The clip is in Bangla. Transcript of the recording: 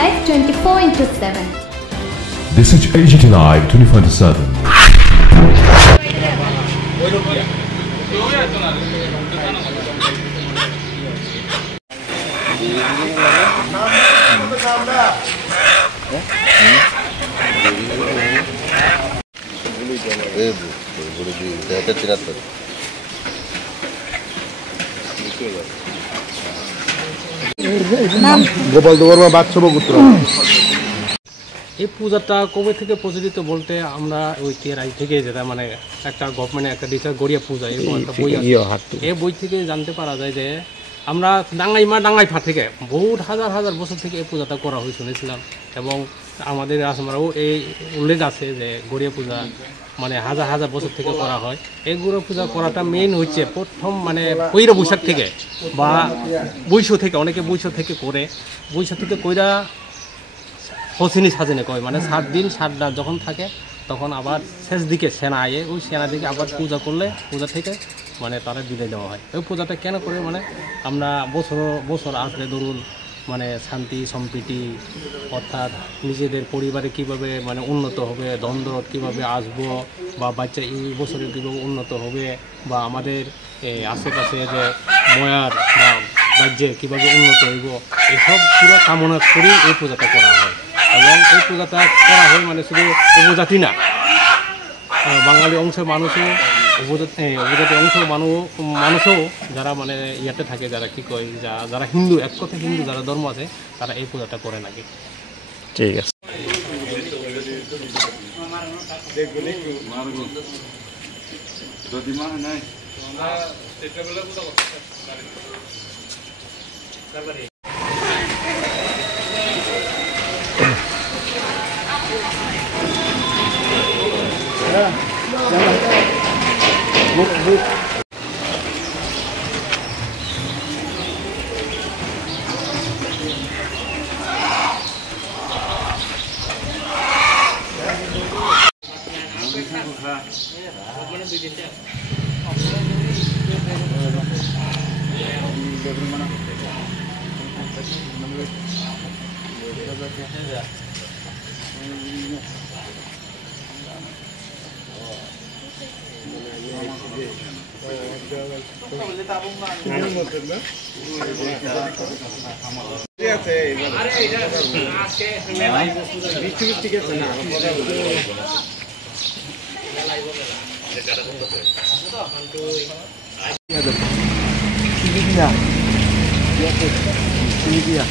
Live 24/7. This is AGT Live 24/7. Gopal দোবর্মা বাদশাহপুত্র। এই পূজাটা কবে থেকে প্রচলিত বলতে আমরা ওই তেরাই থেকে যেটা মানে একটা গভর্নমেন্টের একটা ডিসার গড়িয়া পূজা এরকম একটা বই আছে, এই বই থেকে জানতে পারা যায় যে আমরা ডাঙ্গাইফা থেকে বহুত হাজার হাজার বছর থেকে এই পূজাটা করা হয়ে শুনেছিলাম। এবং আমাদের রাসমরাও এই উল্লেখ আছে যে গড়িয়া পূজা মানে হাজার হাজার বছর থেকে করা হয়। এই গড়িয়া পূজা করাটা মেন হচ্ছে প্রথম মানে পয়লা বৈশাখ থেকে বা বৈশ থেকে, অনেকে বৈশ থেকে করে, বৈশ থেকে কইরা হসিনি সাজেনে কয় মানে 7 দিন 7 রাত যখন থাকে তখন আবার শেষ দিকে সেনা আয়ে ওই সেনা দিকে আবার পূজা করলে পূজা থেকে মানে তারা বিদায় দেওয়া হয়। ওই পূজাটা কেন করে মানে আমরা বছর আসলে ধরুন মানে শান্তি সম্প্রীতি অর্থাৎ নিজেদের পরিবারে কিভাবে মানে উন্নত হবে, দ্বন্দ্ব কীভাবে আসবো বা বাচ্চা এই বছরে কীভাবে উন্নত হবে বা আমাদের আশেপাশে যে ময়ার বা রাজ্যে কীভাবে উন্নত হইব এসব পুরো কামনা করেই এই পূজাটা করা হয়। এবং এই পূজাটা করা হয় মানে শুধু উপজাতি না, বাঙালি অংশের মানুষও উপজাতি অংশের মানুষও যারা মানে ইয়াতে থাকে, যারা কী কয় যারা হিন্দু, এক কথা হিন্দু যারা ধর্ম আছে তারা এই পূজাটা করে নাকি। ঠিক আছে। Ini dia.